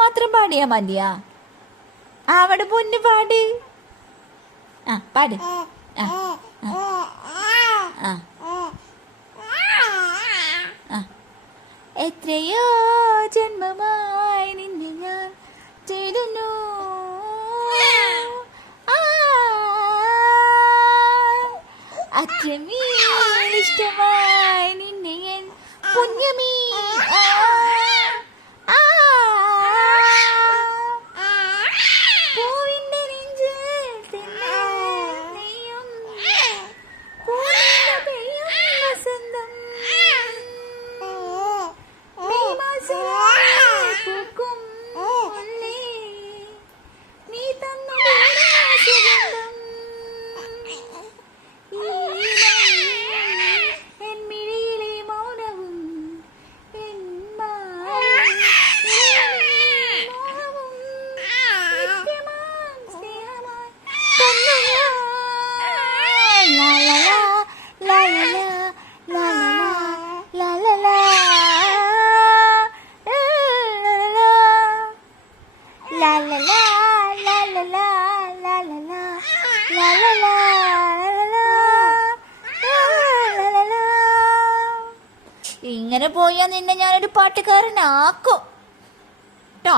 മാത്രം പാടിയാ മതിയാ? അവിടെ പൊന്നു പാട്. പാട്. എത്രയോ ജന്മമായി നിന്നെ ഞാൻ തേടുന്നു, അത്രമേൽ ഇഷ്ടമായി നിന്നെ ഞാൻ പുണ്യമേ. പൂവിന്റെ നെഞ്ചിൽ തെന്നയും പൂവിന്റെ പെയ്യും വസന്തം, മെയ് മാസത്തിൽ പൂക്കും മുല്ലേ, നീ തന്നു സുഗന്ധം. എന്മിഴിയിലെ മൗനവും മോഹവും നിത്യമാം സ്നേഹമായി തന്നു ഞാൻ. ലാ ലാ ലാ ലാ ലാ ലാ ലാ ലാ ലാ ലാ ലാ ലാ ലാ ലാ ലാ. ഇങ്ങനെ പോയാൽ നിന്നെ ഞാനൊരു പാട്ടുകാരനാക്കും ട്ടോ.